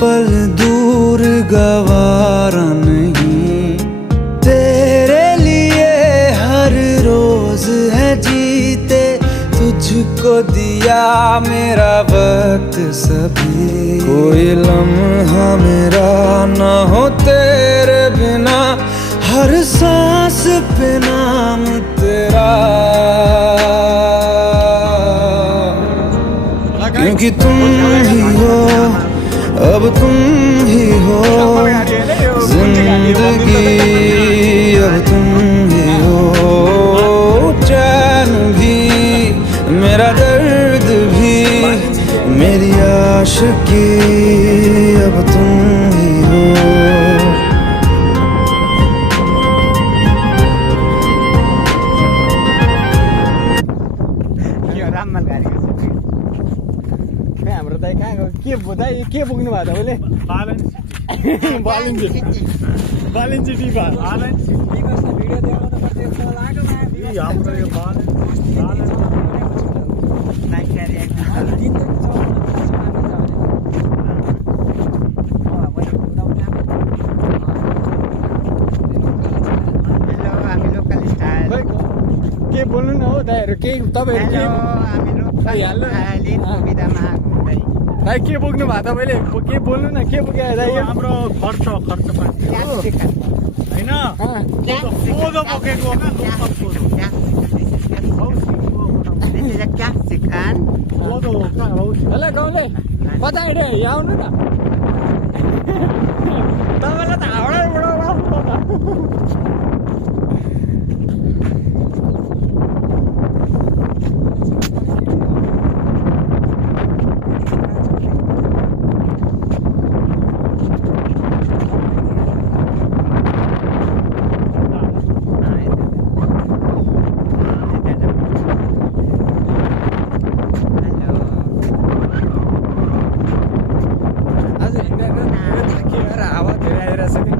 पल दूर गवारा नहीं, तेरे लिए हर रोज है जीते, तुझको दिया मेरा वक्त सभी। कोई लम्हा मेरा ना हो तेरे बिना, हर सांस पे नाम तेरा, क्योंकि तुम ही हो, अब तुम ही हो जिंदगी, अब तुम ही हो चैन भी, मेरा दर्द भी, मेरी आशिकी, अब तुम ही हो। हाम्रो दाइ कहाँ गयो? के पुग्नु भएको तपाईँले? बालन सिटी हाम्रो यो के बोल्नु न हो दाइहरू, केही तपाईँहरू दाइ के बोक्नु भयो तपाईँले? के बोल्नु न, के बोक्यो दाइ? हाम्रो खर्च पानी होइन, कोदो बोकेको हेलो गाउँले कता हिँड्यो? यहाँ आउनु न, तपाईँलाई त हाउडा आज हिँड्दैन, के भएर हावा धेरै आइरहेछ कि